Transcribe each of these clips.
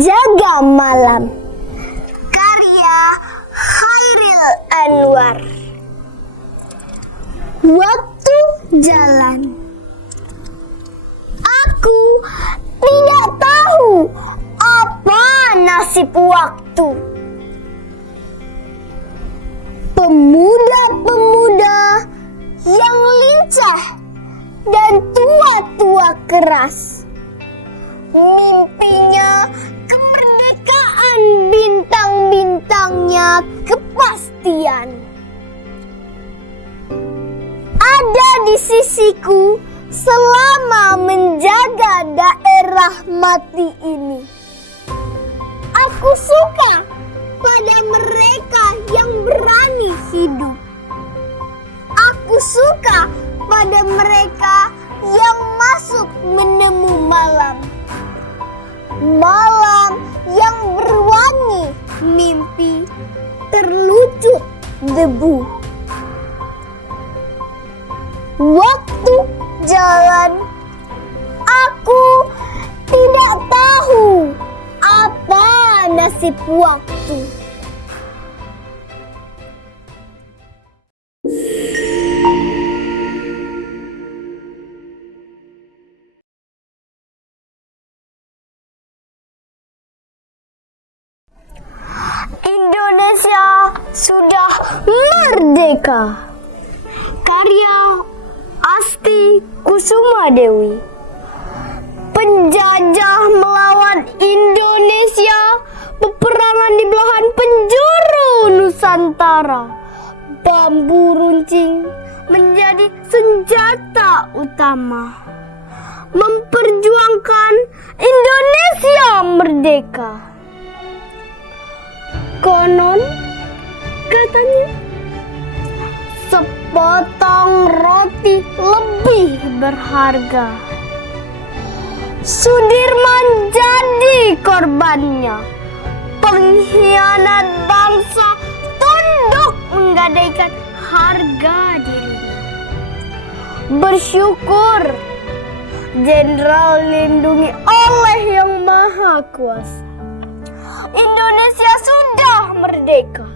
Jaga Malam, karya Chairil Anwar. Waktu jalan. Aku tidak tahu apa nasib waktu. Pemuda-pemuda yang lincah dan tua-tua keras, mimpinya kemerdekaan, bintang-bintangnya kepastian. Ada di sisiku selama menjaga daerah mati ini. Aku suka pada mereka yang berani hidup. Aku suka pada mereka yang masuk menemu malam. Malam yang berwangi mimpi terlucut debu. Waktu jalan, aku tidak tahu apa nasib waktu. Indonesia sudah merdeka. Karya Asti Kusumadewi. Penjajah melawan Indonesia, peperangan di belahan penjuru Nusantara. Bambu runcing menjadi senjata utama, memperjuangkan Indonesia merdeka. Konon katanya sepotong roti lebih berharga. Sudirman jadi korbannya. Pengkhianat bangsa tunduk menggadaikan harga dirinya. Bersyukur Jenderal dilindungi oleh Yang Maha Kuasa. Indonesia sudah merdeka.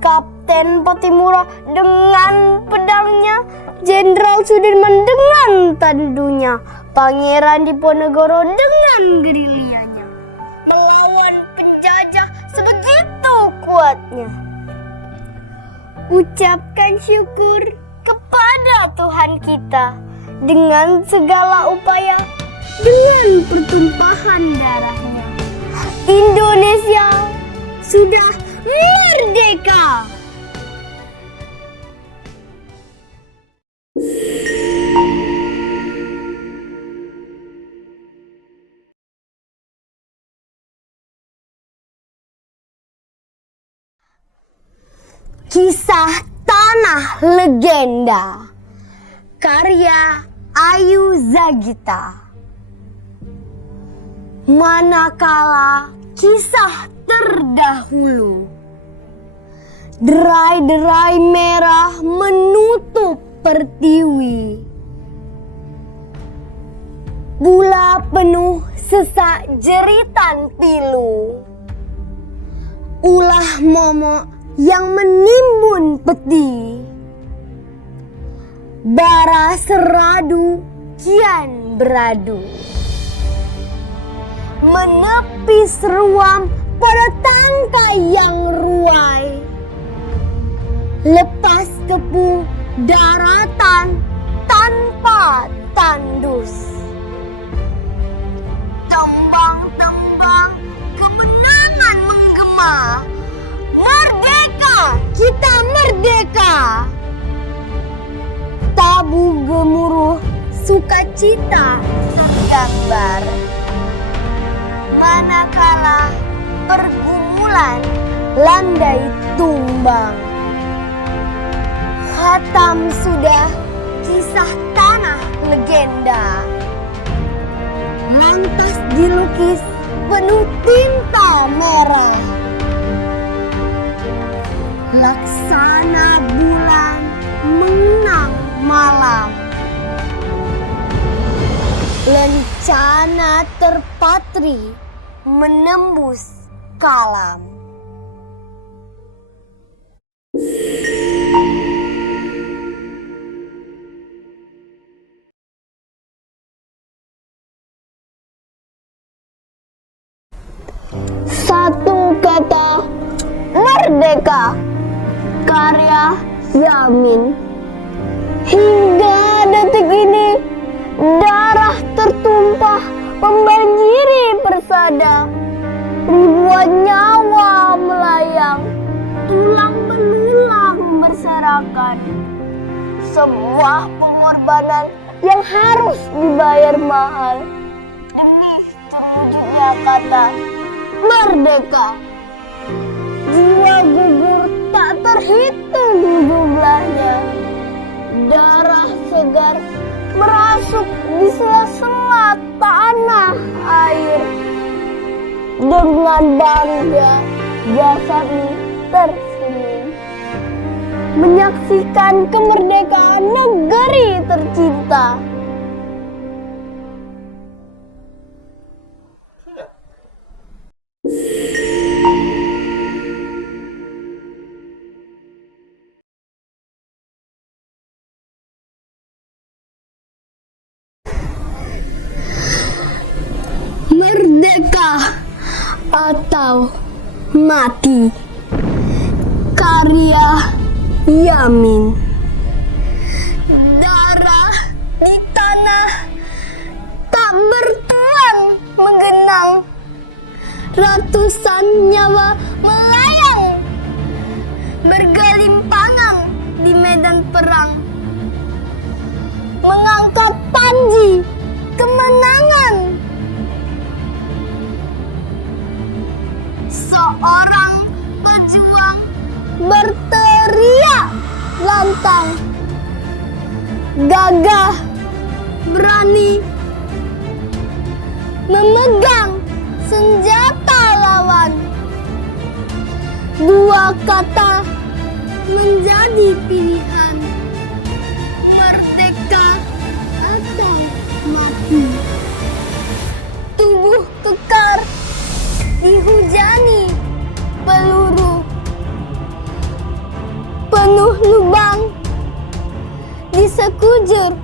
Kapten Patimura dengan pedangnya, Jenderal Sudirman dengan tandunya, Pangeran Diponegoro dengan gerilyanya. Melawan penjajah sebegitu kuatnya. Ucapkan syukur kepada Tuhan kita dengan segala upaya, dengan pertumpahan darahnya. Indonesia sudah merdeka. Kisah Tanah Legenda, karya Ayu Zagita. Manakala kisah terdahulu, derai-derai merah menutup pertiwi. Bula penuh sesak jeritan pilu. Ulah momok yang menimbun peti. Bara seradu kian beradu. Menepis ruam pada tangkai yang ruai. Lepas kepu daratan tanpa tandus. Tembang-tembang kemenangan menggema. Merdeka, kita merdeka. Tabu gemuruh sukacita tergambar. Manakala pergumulan landai tumbang. Khatam sudah kisah tanah legenda. Lantas dilukis penuh tinta merah. Laksana bulan mengenang malam. Lencana terpatri menembus kalam. Satu kata, merdeka. Karya Yamin. Hingga detik ini, darah tertumpah membanjiri persada. Ribuan nyawa melayang, tulang belulang berserakan. Sebuah pengorbanan yang harus dibayar mahal demi terwujudnya kata merdeka. Jiwa gugur tak terhitung jumlahnya. Darah segar merasuk di sela-sela tanah air. Dengan bangga jasadmu tersenyum, menyaksikan kemerdekaan negeri tercinta. Merdeka atau mati. Karya Yamin. Darah di tanah tak bertuan menggenang. Ratusan nyawa melayang, bergelimpangan di medan perang, mengangkat panji kemenangan. Seorang pejuang berteriak lantang, gagah, berani, memegang senjata lawan. Dua kata menjadi pilihan, merdeka atau mati. Tubuh kekar dihujani peluru, penuh lubang di sekujur